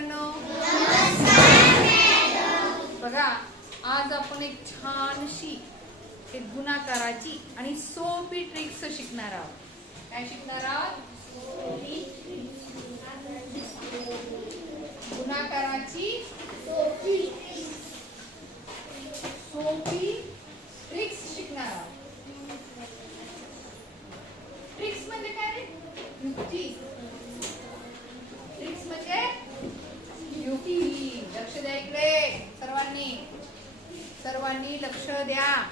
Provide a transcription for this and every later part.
मित्रांनो. बघा आज आपण एक छानशी एक गुणाकाराची आणि सोपी ट्रिक्स शिकणार आहोत. काय शिकणार आहोत? गुणाकाराची सोपी ट्रिक्स शिकणार आहोत. ट्रिक्स म्हणजे काय रे? युक्ती ट्रिक्स म्हणजे लक्ष द्या इकडे सर्वांनी. सर्वांनी लक्ष द्या.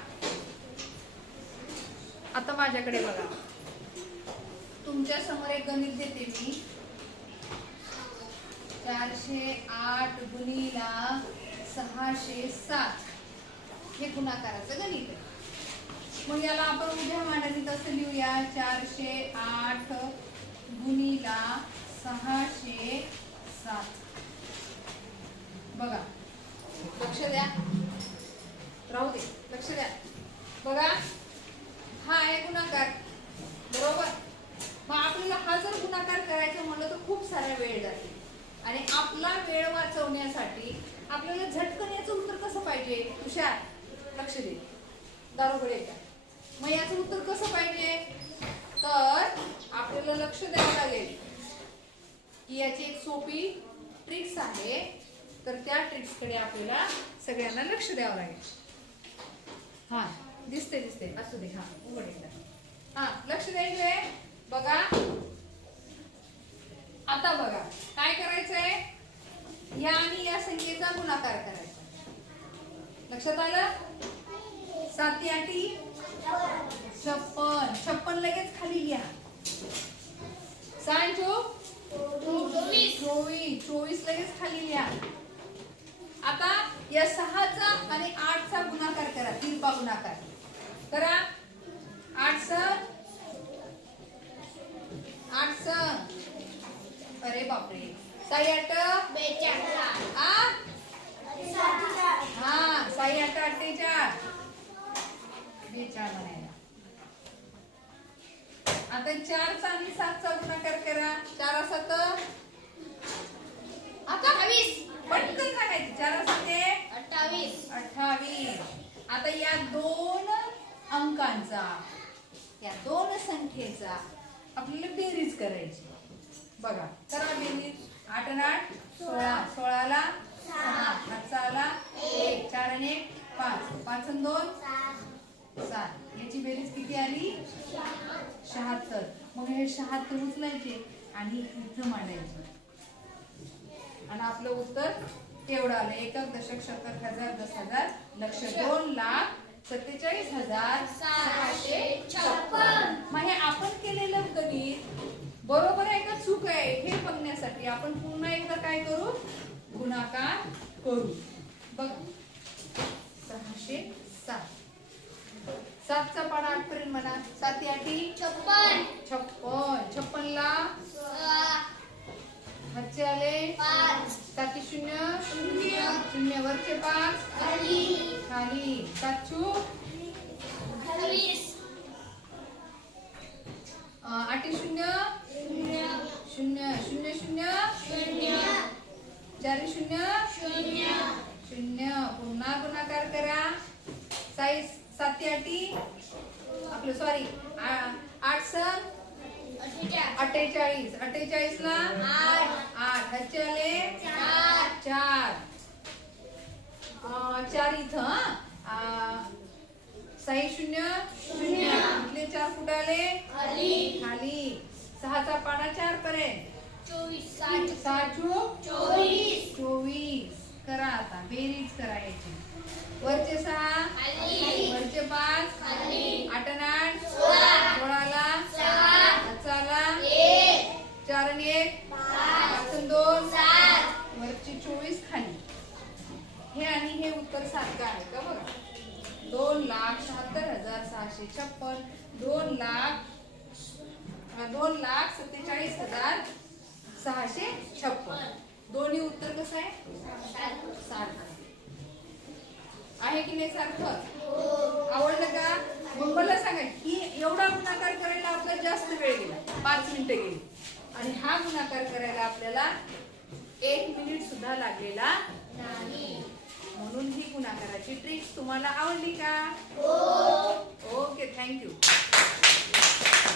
आता माझ्याकडे बघा. तुमच्यासमोर एक गणित देते मी. चारशे आठ गुणीला सहाशे सात. हे गुणाकाराचं गणित आहे. मग याला आपण उद्या मांडणीत असं लिहूया. चारशे आठ गुणीला सहाशे सात. बघा. लक्ष द्या. राहू दे. लक्ष द्या. बघा. हा आहे गुणाकार. बरोबर? मग आपल्याला हा जर गुणाकार करायचा म्हणलं तर खूप सारा वेळ जाते आणि आपला वेळ वाचवण्यासाठी आपल्याला झटकन याचं उत्तर कसं पाहिजे? हुशार. लक्ष दे. दारोगडे का मग याचं उत्तर कसं पाहिजे? तर आपल्याला लक्ष द्यावं लागेल. की याची एक सोपी ट्रिक्स आहे. तर त्या ट्रिक्सकडे आपल्याला सगळ्यांना लक्ष द्यावं लागेल. हा. दिसते दिसते असू दे हा उघड एकदा. हा लक्ष द्या इकडे बघा. आता बघा काय करायचंय? या आणि या संख्येचा गुणाकार करायचा. लक्षात आलं? साती आठी छप्पन. छप्पन लगेच खाली लिहा सांगो चोवीस. चोवीस. लगेच खाली लिहा आता या सहाचा आणि आठचा गुणाकार करा तिरपा गुणाकार. करा. आठ स आठ स अरे बापरे. साई आठ. हा साई आठ अठ्ठेचाळ. बेचाळ म्हणायला. आता चारचा आणि सातचा गुणाकार करा. चार सात. आता पटकन सांगायचं. चार साते अठ्ठावीस. आता या दोन अंकांचा या दोन संख्येचा आपल्याला बेरीज करायची. बघा करा बेरीज. आठ आणि आठ सोळा. सोळाला सहा. आला एक. चार आणि एक पाच. पाच आणि दोन सात. याची बेरीज किती आली? शहात्तर. मग हे शहात्तर उचलायचे आणि इथं मांडायचे. आणि आपलं उत्तर एवढं आलं? एकक दशक शतक हजार दस हजार लक्ष दोन लाख सत्तेचाळीस हजार सहाशे छप्पन. मग हे आपण केलेलं गणित बरोबर आहे का चूक आहे? हे बघण्यासाठी आपण पुन्हा एकदा काय करू? गुणाकार करू. बघ. सहाशे सात. सातचा पाडा आठपर्यंत म्हणा. साती आठी छप्पन. शून्य वरचे पाच खाली सातशू आठी शून्य. शून्य. शून्य शून्य. शून्य चारी शून्य. शून्य. शून्य पुन्हा गुणाकार करा. साई साती आठी आपलं सॉरी आठ स अठ्ठेचाळीस. अठ्ठेचाळीस ला आठ. आठ आले चार. चार. चार इथं हं. साई शून्य शून्य. इथले चार कुठे आले खाली. सहाचा पाडा चार पर्यंत. चोवीस साठ. साजू सहाशे छप्पन दोन लाख दोन लाख सत्तेचाळीस हजार सहाशे छप्पन. दोन्ही उत्तर कसं आहे? सारखं. आहे की नाही सारखं? आवडलं का? मग मला सांगा की एवढा गुणाकार करायला आपला जास्त वेळ गेला पाच मिनिटं गेली. आणि हा गुणाकार करायला आपल्याला एक मिनिट सुद्धा लागलेला नाही. म्हणून ही गुणाकाराची ट्रिक तुम्हाला आवडली का? Okay, thank you.